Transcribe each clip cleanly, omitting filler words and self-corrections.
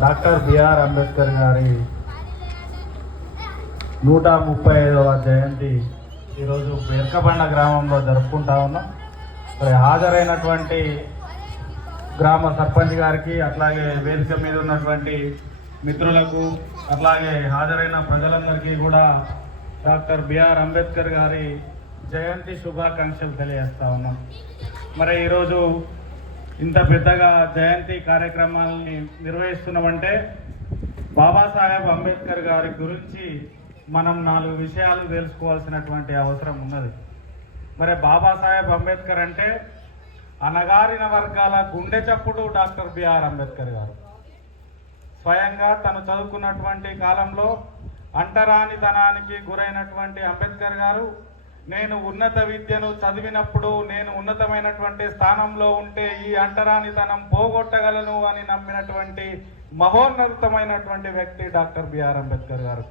Doctor BR Ambedkar గారి 135వ జయంతి ఈరోజు బెర్కబండ గ్రామంలో జరుపుకుంటా ఉన్నాం. మరి హాజరైనటువంటి గ్రామ సర్పంచ్ గారికి, అట్లాగే వేదిక మీద ఉన్నటువంటి మిత్రులకు, అట్లాగే హాజరైన ప్రజలందరికీ కూడా డాక్టర్ బిఆర్ అంబేద్కర్ గారి జయంతి శుభాకాంక్షలు తెలియజేస్తా ఉన్నాం. మరి ఈరోజు ఇంత పెద్దగా జయంతి కార్యక్రమాలని నిర్వహిస్తున్నామంటే బాబాసాహెబ్ అంబేద్కర్ గారి గురించి మనం 4 విషయాలు తెలుసుకోవాల్సినటువంటి అవసరం ఉన్నది. మరి బాబాసాహెబ్ అంబేద్కర్ అంటే అణగారిన వర్గాల గుండె చప్పుడు డాక్టర్ బిఆర్ అంబేద్కర్ గారు. స్వయంగా తను చదువుకున్నటువంటి కాలంలో అంటరానితనానికి గురైనటువంటి అంబేద్కర్ గారు, నేను ఉన్నత విద్యను చదివినప్పుడు నేను ఉన్నతమైనటువంటి స్థానంలో ఉంటే ఈ అంటరానితనం పోగొట్టగలను అని నమ్మినటువంటి మహోన్నతమైనటువంటి వ్యక్తి డాక్టర్ బిఆర్ అంబేద్కర్ గారు.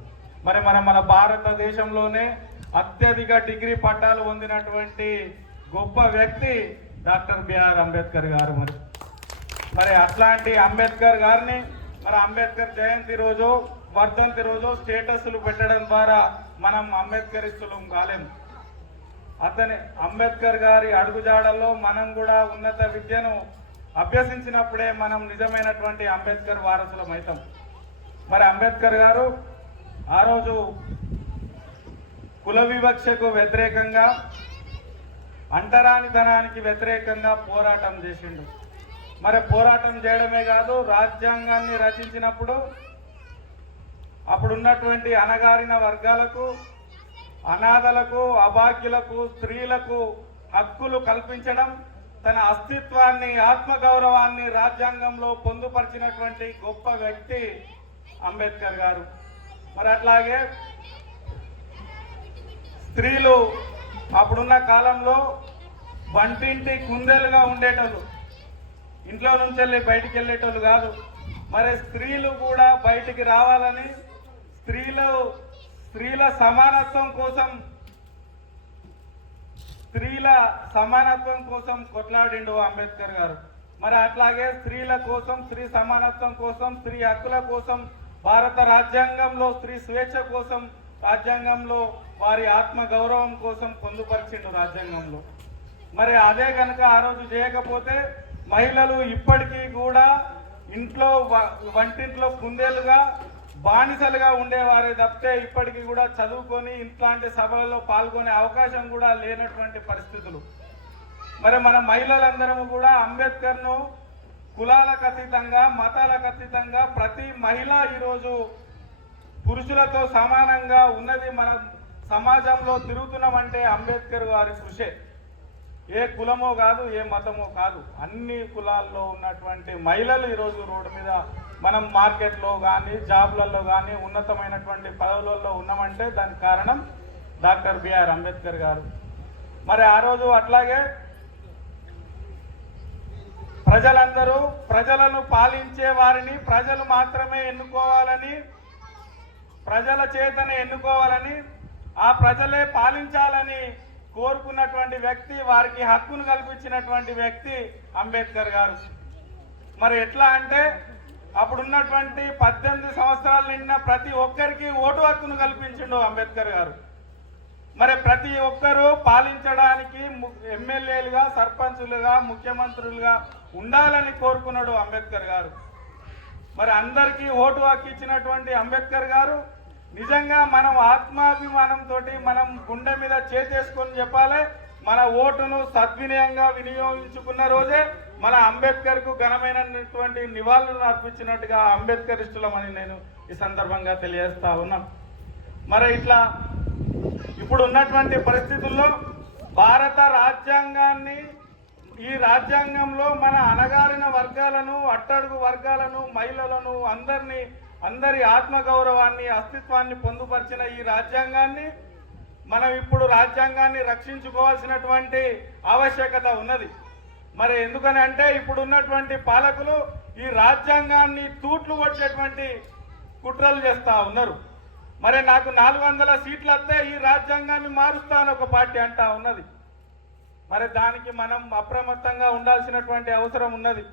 మరి మన భారతదేశంలోనే అత్యధిక డిగ్రీ పట్టాలు పొందినటువంటి గొప్ప వ్యక్తి డాక్టర్ బిఆర్ అంబేద్కర్ గారు. మరి అట్లాంటి అంబేద్కర్ గారిని మరి అంబేద్కర్ జయంతి రోజు, వర్ధంతి రోజు స్టేటస్లు పెట్టడం ద్వారా మనం అంబేద్కరిస్తులం కాలేము. అంబేద్కర్ గారి అడుగుజాడల్లో మనం కూడా ఉన్నత విద్యను అభ్యసించినప్పుడే మనం నిజమైనటువంటి అంబేద్కర్ వారసులం అవుతాం. మరి అంబేద్కర్ గారు ఆ రోజు కుల వివక్షకు వ్యతిరేకంగా, అంటరానితనానికి వ్యతిరేకంగా పోరాటం చేసిండు. మరి పోరాటం చేయడమే కాదు, రాజ్యాంగాన్ని రచించినప్పుడు అప్పుడున్నటువంటి అణగారిన వర్గాలకు, అనాథలకు, అభాగ్యులకు, స్త్రీలకు హక్కులు కల్పించడం, తన అస్తిత్వాన్ని, ఆత్మగౌరవాన్ని రాజ్యాంగంలో పొందుపరిచినటువంటి గొప్ప వ్యక్తి అంబేద్కర్ గారు. మరి అట్లాగే స్త్రీలు అప్పుడున్న కాలంలో వంటింటి కుందేలుగా ఉండేటోళ్ళు, ఇంట్లో నుంచి వెళ్ళి బయటికి వెళ్ళేటోళ్ళు కాదు. మరి స్త్రీలు కూడా బయటికి రావాలని, స్త్రీల సమానత్వం కోసం కొట్లాడిండు అంబేద్కర్ గారు. మరి అట్లాగే స్త్రీల కోసం, స్త్రీ సమానత్వం కోసం, స్త్రీ హక్కుల కోసం, భారత రాజ్యాంగంలో స్త్రీ స్వేచ్ఛ కోసం, రాజ్యాంగంలో వారి ఆత్మ గౌరవం కోసం పొందుపరిచిండు రాజ్యాంగంలో. మరి అదే కనుక ఆ రోజు చేయకపోతే మహిళలు ఇప్పటికీ కూడా ఇంట్లో వంటింట్లో కుందేలుగా, బానిసలుగా ఉండేవారే తప్పితే ఇప్పటికీ కూడా చదువుకొని ఇట్లాంటి సభలలో పాల్గొనే అవకాశం కూడా లేనటువంటి పరిస్థితులు. మరి మన మహిళలందరము కూడా అంబేద్కర్ను కులాలకు అతీతంగా, మతాలకు అతీతంగా ప్రతి మహిళ ఈరోజు పురుషులతో సమానంగా ఉన్నది. మన సమాజంలో తిరుగుతున్నామంటే అంబేద్కర్ గారి కృషే. ఏ కులమో కాదు, ఏ మతమో కాదు, అన్ని కులాల్లో ఉన్నటువంటి మహిళలు ఈరోజు రోడ్డు మీద, మనం మార్కెట్లో కానీ, జాబ్లలో కానీ, ఉన్నతమైనటువంటి పదవులలో ఉన్నామంటే దానికి కారణం డాక్టర్ బిఆర్ అంబేద్కర్ గారు. మరి ఆ రోజు అట్లాగే ప్రజలందరూ ప్రజలను పాలించే వారిని ప్రజలు మాత్రమే ఎన్నుకోవాలని, ప్రజల చేతనే ఎన్నుకోవాలని, ఆ ప్రజలే పాలించాలని కోరుకున్నటువంటి వ్యక్తి, వారికి హక్కును కల్పించినటువంటి వ్యక్తి అంబేద్కర్ గారు. మరి ఎట్లా అంటే అప్పుడున్నటువంటి 18 సంవత్సరాలు నిండిన ప్రతి ఒక్కరికి ఓటు హక్కును కల్పించిండు అంబేద్కర్ గారు. మరి ప్రతి ఒక్కరూ పాలించడానికి ఎమ్మెల్యేలుగా, సర్పంచులుగా, ముఖ్యమంత్రులుగా ఉండాలని కోరుకున్నాడు అంబేద్కర్ గారు. మరి అందరికీ ఓటు హక్కు ఇచ్చినటువంటి అంబేద్కర్ గారు నిజంగా మనం ఆత్మాభిమానంతో మనం గుండె మీద చేసేసుకొని చెప్పాలి, మన ఓటును సద్వినియంగా వినియోగించుకున్న రోజే మన అంబేద్కర్కు ఘనమైనటువంటి నివాళులను అర్పించినట్టుగా అంబేద్కరిస్టులమని నేను ఈ సందర్భంగా తెలియజేస్తా ఉన్నాం. మరి ఇట్లా ఇప్పుడు ఉన్నటువంటి పరిస్థితుల్లో భారత రాజ్యాంగాన్ని, ఈ రాజ్యాంగంలో మన అణగారిన వర్గాలను, అట్టడుగు వర్గాలను, మహిళలను, అందరి ఆత్మగౌరవాన్ని, అస్తిత్వాన్ని పొందుపరిచిన ఈ రాజ్యాంగాన్ని మనం ఇప్పుడు రాజ్యాంగాన్ని రక్షించుకోవాల్సినటువంటి ఆవశ్యకత ఉన్నది. మరి ఎందుకని అంటే ఇప్పుడు ఉన్నటువంటి పాలకులు ఈ రాజ్యాంగాన్ని తూట్లు కొట్టేటువంటి కుట్రలు చేస్తూ ఉన్నారు. మరి నాకు 400 సీట్లు వస్తే ఈ రాజ్యాంగాన్ని మారుస్తాను ఒక పార్టీ అంటా ఉన్నది. మరి దానికి మనం అప్రమత్తంగా ఉండాల్సినటువంటి అవసరం ఉన్నది.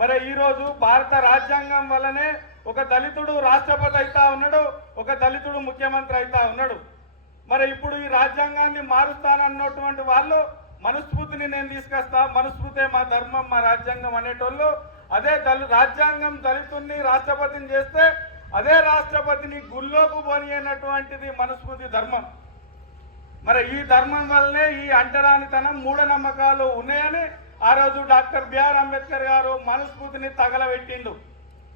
మరి ఈరోజు భారత రాజ్యాంగం వల్లనే ఒక దళితుడు రాష్ట్రపతి అవుతా ఉన్నాడు, ఒక దళితుడు ముఖ్యమంత్రి అవుతా ఉన్నాడు. మరి ఇప్పుడు ఈ రాజ్యాంగాన్ని మారుస్తానన్నటువంటి వాళ్ళు మనుస్మృతిని నేను తీసుకొస్తా, మనుస్మృతే మా ధర్మం మా రాజ్యాంగం అనేటోళ్ళు అదే రాజ్యాంగం దళితుడిని రాష్ట్రపతిని చేస్తే అదే రాష్ట్రపతిని గుళ్ళోకి పోని అయినటువంటిది మనుస్మృతి ధర్మం. మరి ఈ ధర్మం వల్లనే ఈ అంటరానితనం మూఢనమ్మకాలు ఉన్నాయని ఆ రోజు డాక్టర్ బిఆర్ అంబేద్కర్ గారు మనుస్మృతిని తగలబెట్టిండు.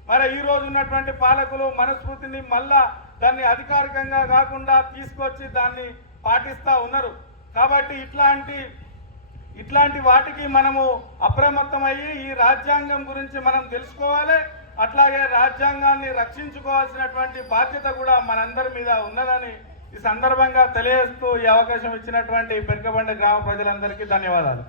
మరి ఈ రోజు ఉన్నటువంటి పాలకులు మనుస్మృతిని మళ్ళా దాన్ని అధికారికంగా కాకుండా తీసుకొచ్చి దాన్ని పాటిస్తూ ఉన్నారు. కాబట్టి ఇట్లాంటి వాటికి మనము అప్రమత్తమయ్యి ఈ రాజ్యాంగం గురించి మనం తెలుసుకోవాలి. అట్లాగే రాజ్యాంగాన్ని రక్షించుకోవాల్సినటువంటి బాధ్యత కూడా మనందరి మీద ఉన్నదని ఈ సందర్భంగా తెలియజేస్తూ ఈ అవకాశం ఇచ్చినటువంటి పెరకబండ గ్రామ ప్రజలందరికీ ధన్యవాదాలు.